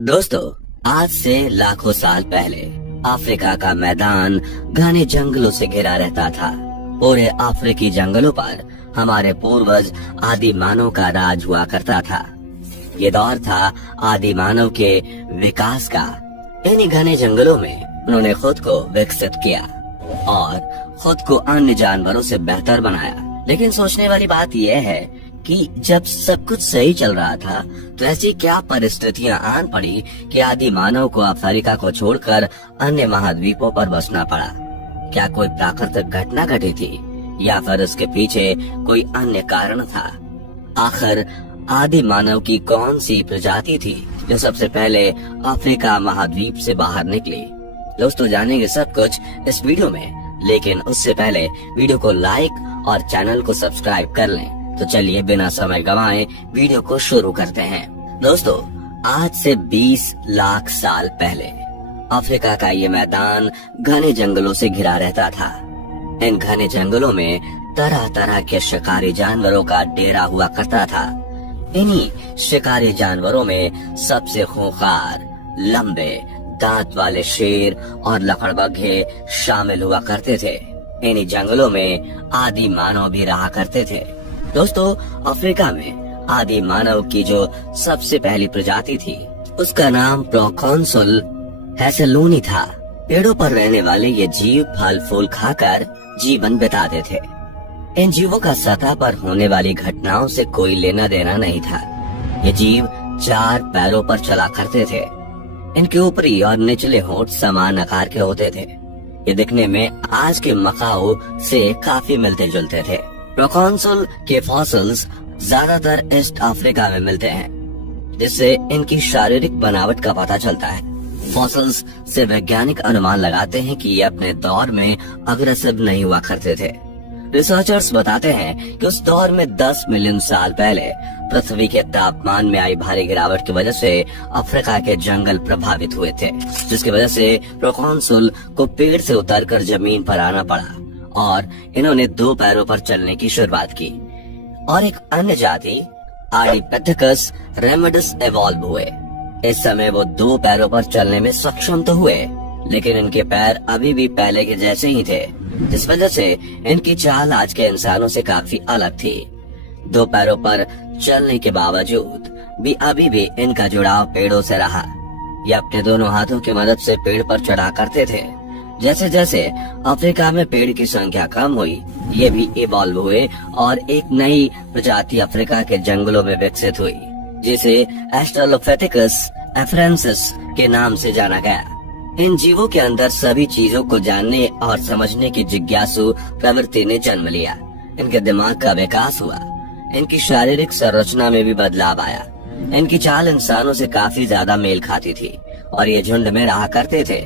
दोस्तों, आज से लाखों साल पहले अफ्रीका का मैदान घने जंगलों से घिरा रहता था। पूरे अफ्रीकी जंगलों पर हमारे पूर्वज आदि मानव का राज हुआ करता था। ये दौर था आदि मानव के विकास का। इन्हीं घने जंगलों में उन्होंने खुद को विकसित किया और खुद को अन्य जानवरों से बेहतर बनाया। लेकिन सोचने वाली बात यह है कि जब सब कुछ सही चल रहा था तो ऐसी क्या परिस्थितियां आन पड़ी कि आदि मानव को अफ्रीका को छोड़कर अन्य महाद्वीपों पर बसना पड़ा। क्या कोई प्राकृतिक घटना घटी थी या फिर उसके पीछे कोई अन्य कारण था? आखिर आदि मानव की कौन सी प्रजाति थी जो सबसे पहले अफ्रीका महाद्वीप से बाहर निकली? दोस्तों, जानेंगे सब कुछ इस वीडियो में, लेकिन उससे पहले वीडियो को लाइक और चैनल को सब्सक्राइब कर लें। तो चलिए बिना समय गंवाए वीडियो को शुरू करते हैं। दोस्तों, आज से 20 लाख साल पहले अफ्रीका का ये मैदान घने जंगलों से घिरा रहता था। इन घने जंगलों में तरह तरह के शिकारी जानवरों का डेरा हुआ करता था। इन्हीं शिकारी जानवरों में सबसे खूंखार, लंबे दांत वाले शेर और लकड़बग्घे शामिल हुआ करते थे। इन्हीं जंगलों में आदि मानव भी रहा करते थे। दोस्तों, अफ्रीका में आदि मानव की जो सबसे पहली प्रजाति थी उसका नाम प्रोकॉन्सुल हेसलूनी था। पेड़ों पर रहने वाले ये जीव फल फूल खाकर जीवन बिताते थे। इन जीवों का सतह पर होने वाली घटनाओं से कोई लेना देना नहीं था। ये जीव 4 पैरों पर चला करते थे। इनके ऊपरी और निचले होंठ समान आकार के होते थे। ये दिखने में आज के मकाओ से काफी मिलते जुलते थे। प्रोकॉन्सुल के फॉसिल्स ज्यादातर ईस्ट अफ्रीका में मिलते हैं, जिससे इनकी शारीरिक बनावट का पता चलता है। फॉसिल्स से वैज्ञानिक अनुमान लगाते हैं कि ये अपने दौर में अग्रेसिव नहीं हुआ करते थे। रिसर्चर्स बताते हैं कि उस दौर में 10 मिलियन साल पहले पृथ्वी के तापमान में आई भारी गिरावट की वजह से अफ्रीका के जंगल प्रभावित हुए थे, जिसकी वजह से प्रोकॉन्सुल को पेड़ से उतरकर जमीन पर आना पड़ा और इन्होंने 2 पैरों पर चलने की शुरुआत की। और एक अन्य जाति आर्डिपेथेकस रेमेडिस इवॉल्व हुए। इस समय वो 2 पैरों पर चलने में सक्षम तो हुए, लेकिन इनके पैर अभी भी पहले के जैसे ही थे, जिस वजह से इनकी चाल आज के इंसानों से काफी अलग थी। 2 पैरों पर चलने के बावजूद भी अभी भी इनका जुड़ाव पेड़ों से रहा। ये अपने दोनों हाथों की मदद से पेड़ पर चढ़ा करते थे। जैसे जैसे अफ्रीका में पेड़ की संख्या कम हुई, ये भी इवॉल्व हुए और एक नई प्रजाति अफ्रीका के जंगलों में विकसित हुई, जिसे ऑस्ट्रेलोपिथेकस एफ्रेंसिस के नाम से जाना गया। इन जीवों के अंदर सभी चीजों को जानने और समझने की जिज्ञासु प्रवृत्ति ने जन्म लिया। इनके दिमाग का विकास हुआ। इनकी शारीरिक संरचना में भी बदलाव आया। इनकी चाल इंसानों से काफी ज्यादा मेल खाती थी और ये झुंड में रहा करते थे।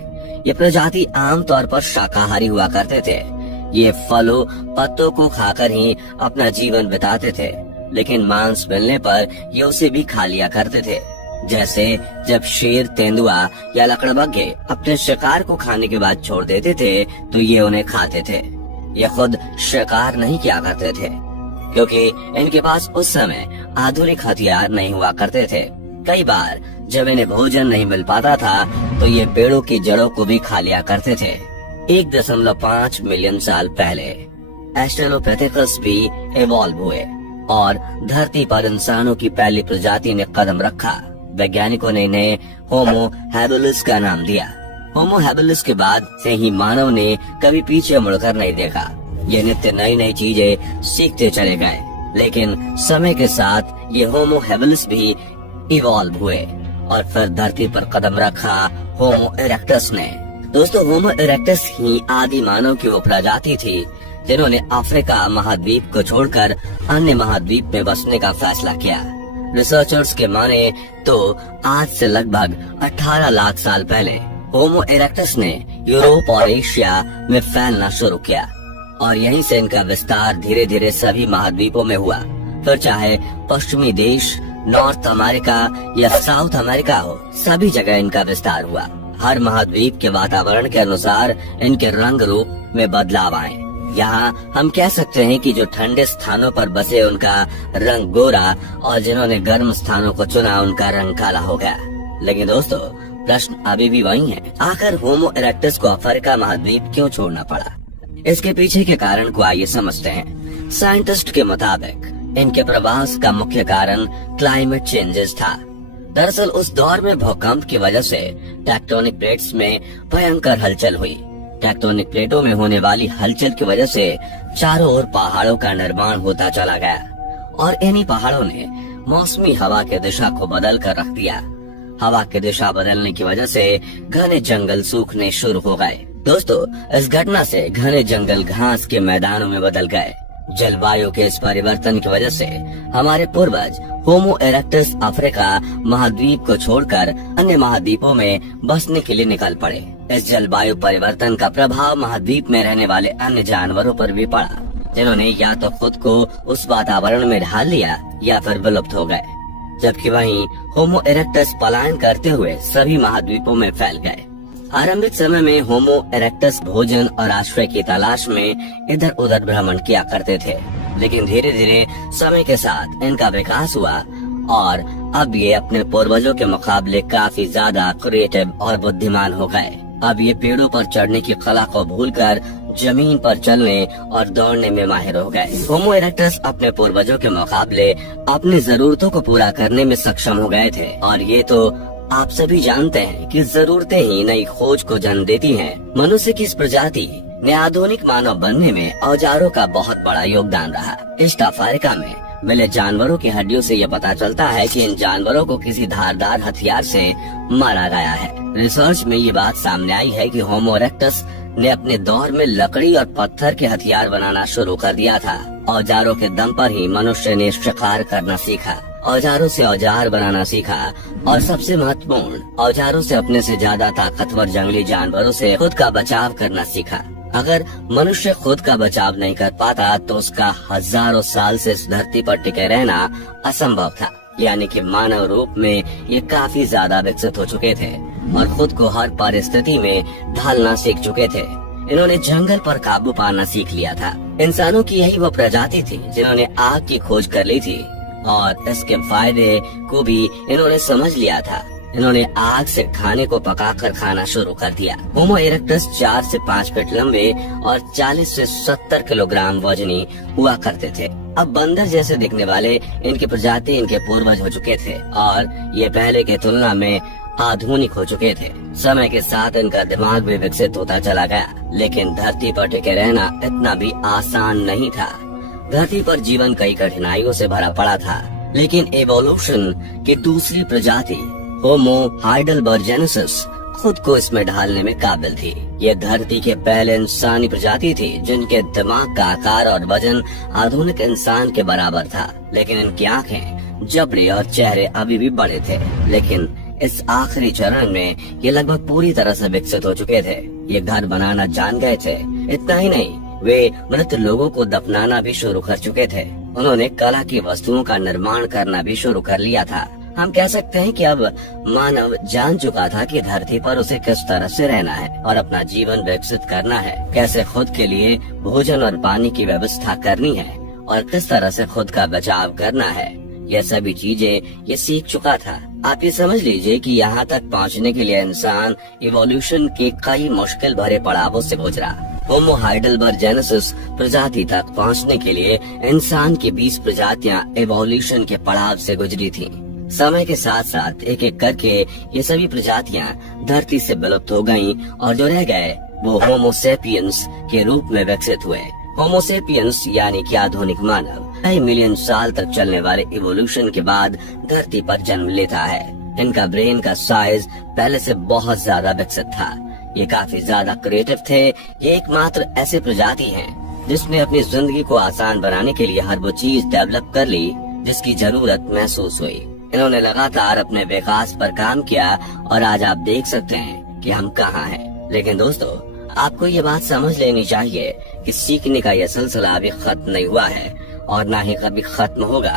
ये प्रजाति आमतौर पर शाकाहारी हुआ करते थे। ये फलों पत्तों को खाकर ही अपना जीवन बिताते थे, लेकिन मांस मिलने पर ये उसे भी खा लिया करते थे। जैसे जब शेर, तेंदुआ या लकड़बग्घे अपने शिकार को खाने के बाद छोड़ देते थे तो ये उन्हें खाते थे। ये खुद शिकार नहीं किया करते थे, क्योंकि इनके पास उस समय आधुनिक हथियार नहीं हुआ करते थे। कई बार जब इन्हें भोजन नहीं मिल पाता था तो ये पेड़ों की जड़ों को भी खा लिया करते थे। 1.5 मिलियन साल पहले ऑस्ट्रेलोपिथेकस भी इवॉल्व हुए और धरती पर इंसानों की पहली प्रजाति ने कदम रखा। वैज्ञानिकों ने इन्हें होमो हैबिलिस का नाम दिया। होमो हैबिलिस के बाद से ही मानव ने कभी पीछे मुड़कर नहीं देखा। ये नित्य नई नई चीजें सीखते चले गए, लेकिन समय के साथ ये होमो हैबिलिस भी इवॉल्व हुए और फिर धरती पर कदम रखा होमो इरेक्टस ने। दोस्तों, होमो इरेक्टस ही आदि मानव की वो प्रजाति थी जिन्होंने अफ्रीका महाद्वीप को छोड़कर अन्य महाद्वीप में बसने का फैसला किया। रिसर्चर्स के माने तो आज से लगभग 18 लाख साल पहले होमो इरेक्टस ने यूरोप और एशिया में फैलना शुरू किया और यहीं से इनका विस्तार धीरे धीरे सभी महाद्वीपों में हुआ। फिर चाहे पश्चिमी देश, नॉर्थ अमेरिका या साउथ अमेरिका हो, सभी जगह इनका विस्तार हुआ। हर महाद्वीप के वातावरण के अनुसार इनके रंग रूप में बदलाव आए। यहाँ हम कह सकते हैं कि जो ठंडे स्थानों पर बसे उनका रंग गोरा और जिन्होंने गर्म स्थानों को चुना उनका रंग काला हो गया। लेकिन दोस्तों प्रश्न अभी भी वही है, आखिर होमो इरेक्टस को अफ्रीका महाद्वीप क्यों छोड़ना पड़ा? इसके पीछे के कारण को आइए समझते हैं। साइंटिस्ट के मुताबिक इनके प्रवास का मुख्य कारण क्लाइमेट चेंजेस था। दरअसल उस दौर में भूकंप की वजह से टेक्टोनिक प्लेट्स में भयंकर हलचल हुई। टेक्टोनिक प्लेटों में होने वाली हलचल की वजह से चारों ओर पहाड़ों का निर्माण होता चला गया और इन्हीं पहाड़ों ने मौसमी हवा की दिशा को बदल कर रख दिया। हवा की दिशा बदलने की वजह से घने जंगल सूखने शुरू हो गए। दोस्तों इस घटना से घने जंगल घास के मैदानों में बदल गए। जलवायु के इस परिवर्तन की वजह से हमारे पूर्वज होमो इरेक्टस अफ्रीका महाद्वीप को छोड़कर अन्य महाद्वीपों में बसने के लिए निकल पड़े। इस जलवायु परिवर्तन का प्रभाव महाद्वीप में रहने वाले अन्य जानवरों पर भी पड़ा, जिन्होंने या तो खुद को उस वातावरण में ढाल लिया या फिर विलुप्त हो गए, जबकि वहीं होमो इरेक्टस पलायन करते हुए सभी महाद्वीपों में फैल गए। आरंभिक समय में होमो इरेक्टस भोजन और आश्रय की तलाश में इधर उधर भ्रमण किया करते थे, लेकिन धीरे धीरे समय के साथ इनका विकास हुआ और अब ये अपने पूर्वजों के मुकाबले काफी ज्यादा क्रिएटिव और बुद्धिमान हो गए। अब ये पेड़ों पर चढ़ने की कला को भूलकर जमीन पर चलने और दौड़ने में माहिर हो गए। होमो इरेक्टस अपने पूर्वजों के मुकाबले अपनी जरूरतों को पूरा करने में सक्षम हो गए थे और ये तो आप सभी जानते हैं कि जरूरतें ही नई खोज को जन्म देती हैं। मनुष्य की इस प्रजाति ने आधुनिक मानव बनने में औजारों का बहुत बड़ा योगदान रहा। ईस्ट अफ्रीका में मिले जानवरों की हड्डियों से यह पता चलता है कि इन जानवरों को किसी धारदार हथियार से मारा गया है। रिसर्च में ये बात सामने आई है कि होमो इरेक्टस ने अपने दौर में लकड़ी और पत्थर के हथियार बनाना शुरू कर दिया था। औजारों के दम पर ही मनुष्य ने शिकार करना सीखा, औजारों से औजार बनाना सीखा और सबसे महत्वपूर्ण, औजारों से अपने से ज्यादा ताकतवर जंगली जानवरों से खुद का बचाव करना सीखा। अगर मनुष्य खुद का बचाव नहीं कर पाता तो उसका हजारों साल से इस धरती पर टिके रहना असंभव था। यानी कि मानव रूप में ये काफी ज्यादा विकसित हो चुके थे और खुद को हर परिस्थिति में ढालना सीख चुके थे। इन्होंने जंगल पर काबू पाना सीख लिया था। इंसानों की यही वो प्रजाति थी जिन्होंने आग की खोज कर ली थी और इसके फायदे को भी इन्होंने समझ लिया था। इन्होंने आग से खाने को पकाकर खाना शुरू कर दिया। होमो इरेक्टस 4 से 5 फीट लंबे और 40 से 70 किलोग्राम वजनी हुआ करते थे। अब बंदर जैसे दिखने वाले इनकी प्रजाति इनके पूर्वज हो चुके थे और ये पहले की तुलना में आधुनिक हो चुके थे। समय के साथ इनका दिमाग भी विकसित होता चला गया, लेकिन धरती पर टिके रहना इतना भी आसान नहीं था। धरती पर जीवन कई कठिनाइयों से भरा पड़ा था, लेकिन एवोल्यूशन की दूसरी प्रजाति होमो हाइडेलबर्जेनेसिस खुद को इसमें ढालने में काबिल थी। ये धरती के पहले इंसानी प्रजाति थी जिनके दिमाग का आकार और वजन आधुनिक इंसान के बराबर था, लेकिन इनकी आंखें, जबड़े और चेहरे अभी भी बड़े थे। लेकिन इस आखिरी चरण में ये लगभग पूरी तरह से विकसित हो चुके थे। ये घर बनाना जान गए थे। इतना ही नहीं, वे मृत लोगों को दफनाना भी शुरू कर चुके थे। उन्होंने कला की वस्तुओं का निर्माण करना भी शुरू कर लिया था। हम कह सकते हैं कि अब मानव जान चुका था कि धरती पर उसे किस तरह से रहना है और अपना जीवन विकसित करना है, कैसे खुद के लिए भोजन और पानी की व्यवस्था करनी है और किस तरह से खुद का बचाव करना है। यह सभी चीजें ये सीख चुका था। आप ये समझ लीजिए कि यहाँ तक पहुँचने के लिए इंसान इवोल्यूशन के कई मुश्किल भरे पड़ावों से गुजरा। होमो हाइडेलबर्जेनेसिस प्रजाति तक पहुँचने के लिए इंसान की 20 प्रजातियाँ इवोल्यूशन के पड़ाव से गुजरी थी। समय के साथ साथ एक एक करके ये सभी प्रजातियां धरती से विलुप्त हो गईं और जो रह गए वो होमो सेपियंस के रूप में विकसित हुए। होमो सेपियंस यानी कि आधुनिक मानव कई मिलियन साल तक चलने वाले इवोल्यूशन के बाद धरती पर जन्म लेता है। इनका ब्रेन का साइज पहले से बहुत ज्यादा विकसित था। ये काफी ज्यादा क्रिएटिव थे। ये एकमात्र ऐसे प्रजाति हैं जिसने अपनी जिंदगी को आसान बनाने के लिए हर वो चीज डेवलप कर ली जिसकी जरूरत महसूस हुई। इन्होंने लगातार अपने विकास पर काम किया और आज आप देख सकते हैं कि हम कहाँ हैं। लेकिन दोस्तों, आपको ये बात समझ लेनी चाहिए कि सीखने का यह सिलसिला अभी खत्म नहीं हुआ है और ना ही कभी खत्म होगा।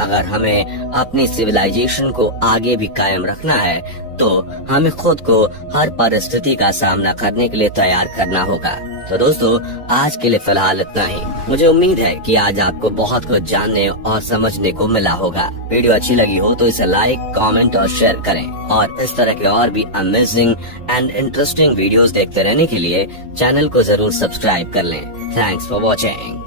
अगर हमें अपनी सिविलाइजेशन को आगे भी कायम रखना है तो हमें खुद को हर परिस्थिति का सामना करने के लिए तैयार करना होगा। तो दोस्तों, आज के लिए फिलहाल इतना ही। मुझे उम्मीद है कि आज आपको बहुत कुछ जानने और समझने को मिला होगा। वीडियो अच्छी लगी हो तो इसे लाइक, कमेंट और शेयर करें और इस तरह के और भी अमेजिंग एंड इंटरेस्टिंग वीडियोस देखते रहने के लिए चैनल को जरूर सब्सक्राइब कर लें। Thanks for watching.